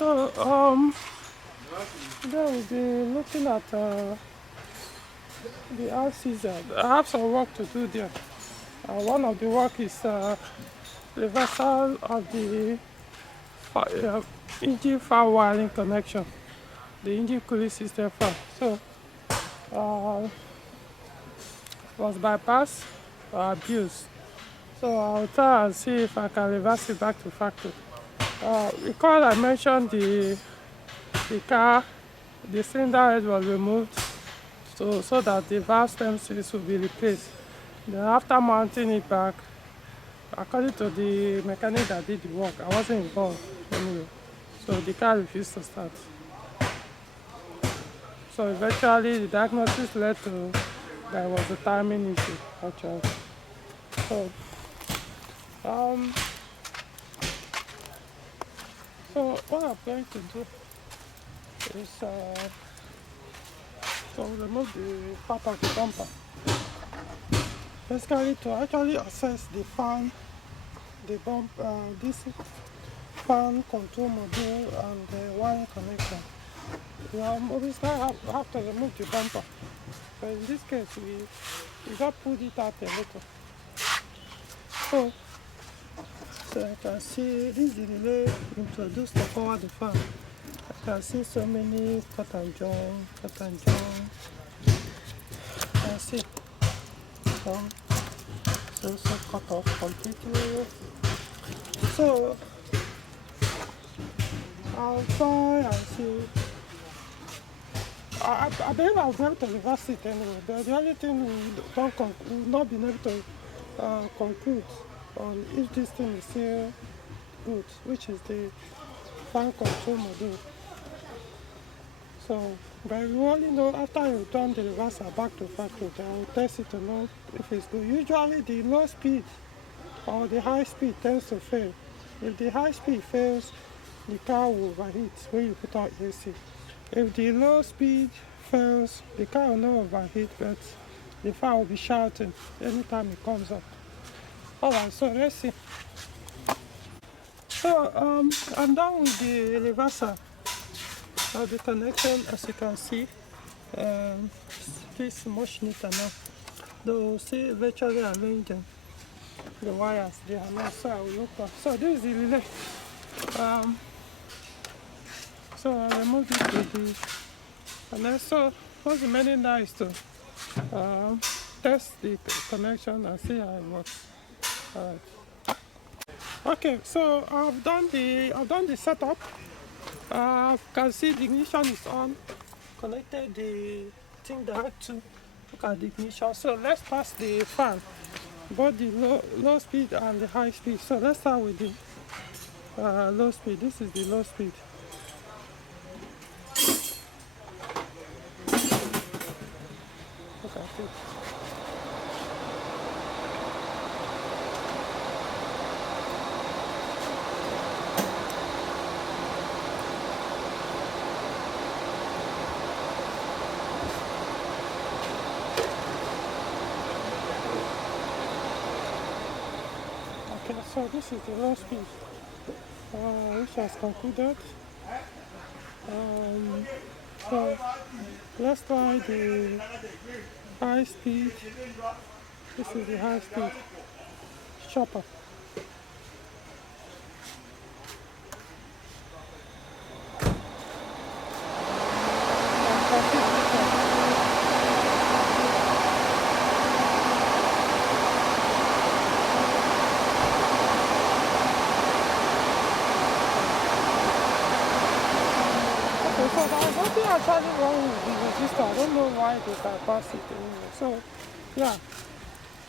So then we'll be looking at the RCZ. I have some work to do there. One of the work is reversal of the engine fan wiring connection, the engine cooling system fan. So was bypassed or abused. So I'll try and see if I can reverse it back to factory. Recall I mentioned the car, the cylinder head was removed so that the valve stem seals will be replaced. Then after mounting it back, according to the mechanic that did the work, I wasn't involved anyway. So the car refused to start. So eventually the diagnosis led to there was a timing issue actually. So so what I'm going to do is to remove the part of the bumper. Basically to actually access the fan, this fan control module and the wiring connection. We obviously have to remove the bumper. But in this case we just pulled it out a little. So I can see this is the relay introduced to power the fan. I can see so many cut and join. I can see some so cut off completely. So I'll try and see. I believe I'll be able to reverse it anyway, but the only thing we'll not be able to conclude on if this thing is still good, which is the fan control module. So, but we only know after you've done the reversal back to factory, then we'll test it to know if it's good. Usually the low speed or the high speed tends to fail. If the high speed fails, the car will overheat when you put out AC. If the low speed fails, the car will not overheat, but the fan will be shouting anytime it comes up. Alright, so let's see. So I'm done with the reversal of the connection, as you can see. This is much neater now. Though see virtually arranging the wires there now, so I will look up. So this is the relay. So I removed it with the, and then so what's remaining now is to test the connection and see how it works. Alright. Okay, so I've done the setup. You can see the ignition is on. Connected the thing direct to look at the ignition. So let's pass the fan, both the low speed and the high speed. So let's start with the low speed. This is the low speed. Look at it. So this is the low speed, which has concluded. So let's try the high speed. This is the high speed chopper. Actually wrong with the resistor. I don't know why they bypass it anyway. So yeah,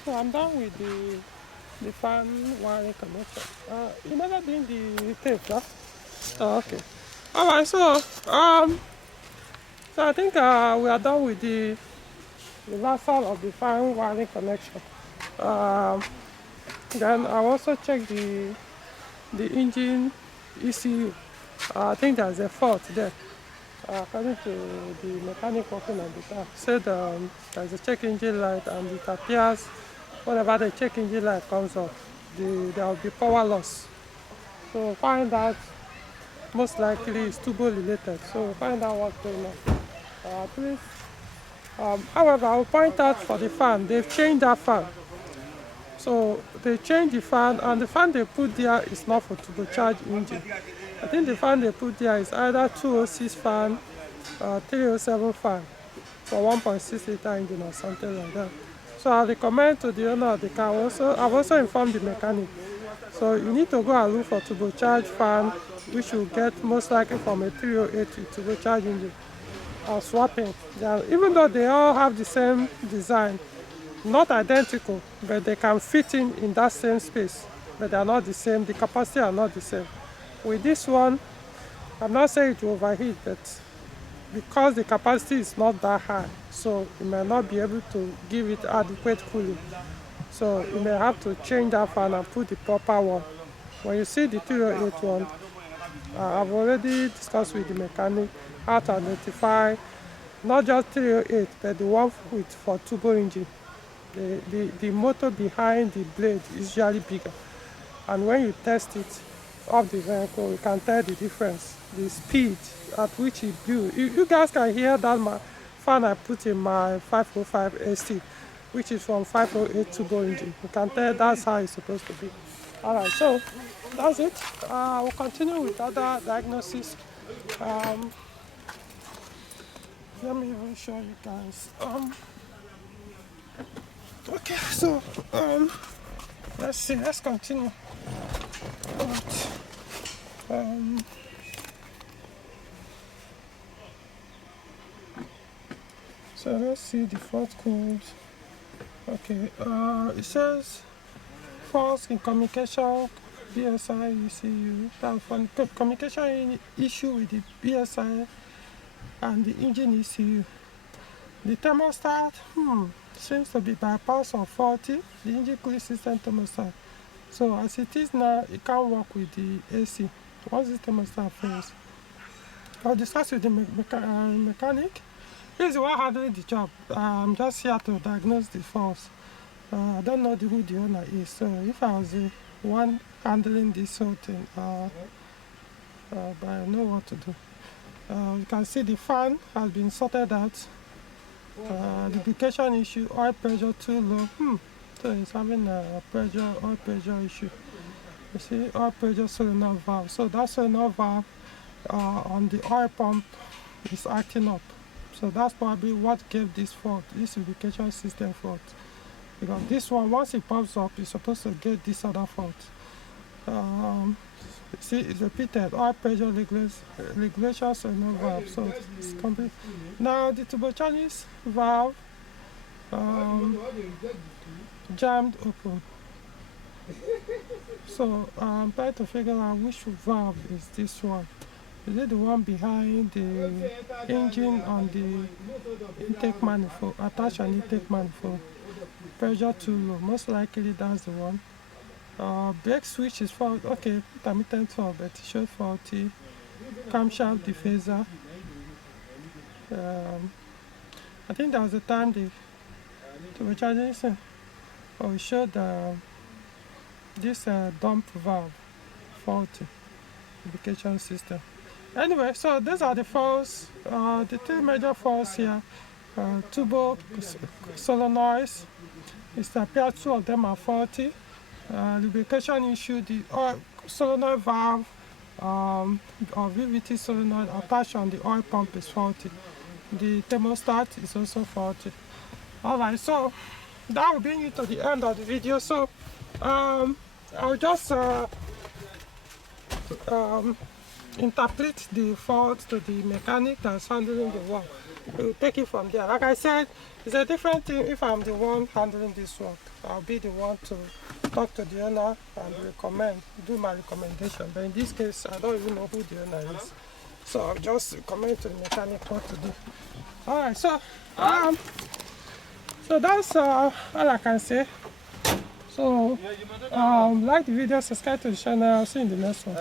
so I'm done with the fan wiring connection. You never been the tape, huh? Oh, okay. Alright, so I think we are done with the reversal of the fan wiring connection. Then I also checked the engine ECU. I think there's a fault there. According to the mechanic working on the car, said there's a check engine light, and it appears whenever the check engine light comes off, there will be power loss. So find out most likely is turbo related. So we'll find out what's going on. Please. However, I will point out for the fan, they've changed that fan. So they changed the fan, and the fan they put there is not for turbocharged engine. I think the fan they put there is either 206 fan or 307 fan for 1.6 liter engine or something like that. So I recommend to the owner of the car I've also informed the mechanic. So you need to go and look for turbocharged fan, which you get most likely from a 308 with turbocharged engine. Or swapping. Even though they all have the same design, not identical, but they can fit in that same space, but they are not the same. The capacity are not the same. With this one, I'm not saying it will overheat, but because the capacity is not that high, so you may not be able to give it adequate cooling. So you may have to change that fan and put the proper one. When you see the 308 one, I've already discussed with the mechanic how to identify not just 308, but the one for turbo engine. The motor behind the blade is usually bigger, and when you test it off the vehicle, you can tell the difference, the speed at which it blew. You guys can hear that fan I put in my 505 ST, which is from 508 turbo engine. You can tell that's how it's supposed to be. Alright, so that's it. We'll continue with other diagnosis. Let me even show you guys. Okay, so let's see. Let's continue. So let's see the fault code. Okay, it says faults in communication BSI ECU. That's for communication issue with the BSI and the engine ECU. The thermostat seems to be bypass or faulty, the engine cooling system thermostat. So as it is now, it can't work with the AC. Once the thermostat fails, I'll discuss with the mechanic. He's the one handling the job. I'm just here to diagnose the faults. I don't know who the owner is, so if I was the one handling this whole thing, but I know what to do. You can see the fan has been sorted out. Lubrication issue, oil pressure too low. So it's having a oil pressure issue. You see, oil pressure solenoid valve. So that solenoid valve on the oil pump is acting up. So that's probably what gave this fault, this lubrication system fault. Because this one, once it pumps up, it's supposed to get this other fault. See, it's repeated, oil pressure regulation solenoid valve. So it's complete. Now the turbocharging valve jammed open. So I'm trying to figure out which valve is this one. Is it the one behind the engine on the intake manifold, attached on intake manifold? Pressure too low, most likely that's the one. Brake switch is faulty, okay, intermittent fault, but it showed faulty. Camshaft diffuser. I think that was the time the turbocharging, it showed this dump valve faulty, lubrication system. Anyway, so these are the faults, the three major faults here. Turbo solenoids, it appears two of them are faulty. Lubrication issue, the oil solenoid valve or VVT solenoid attached on the oil pump is faulty. The thermostat is also faulty. Alright, so that will bring you to the end of the video. So I'll just interpret the fault to the mechanic that's handling the work. We'll take it from there. Like I said, it's a different thing if I'm the one handling this work. I'll be the one to talk to the owner and do my recommendation. But in this case, I don't even know who the owner is. So I'll just recommend to the mechanic what to do. Alright, so that's all I can say. So like the video, subscribe to the channel. I'll see you in the next one.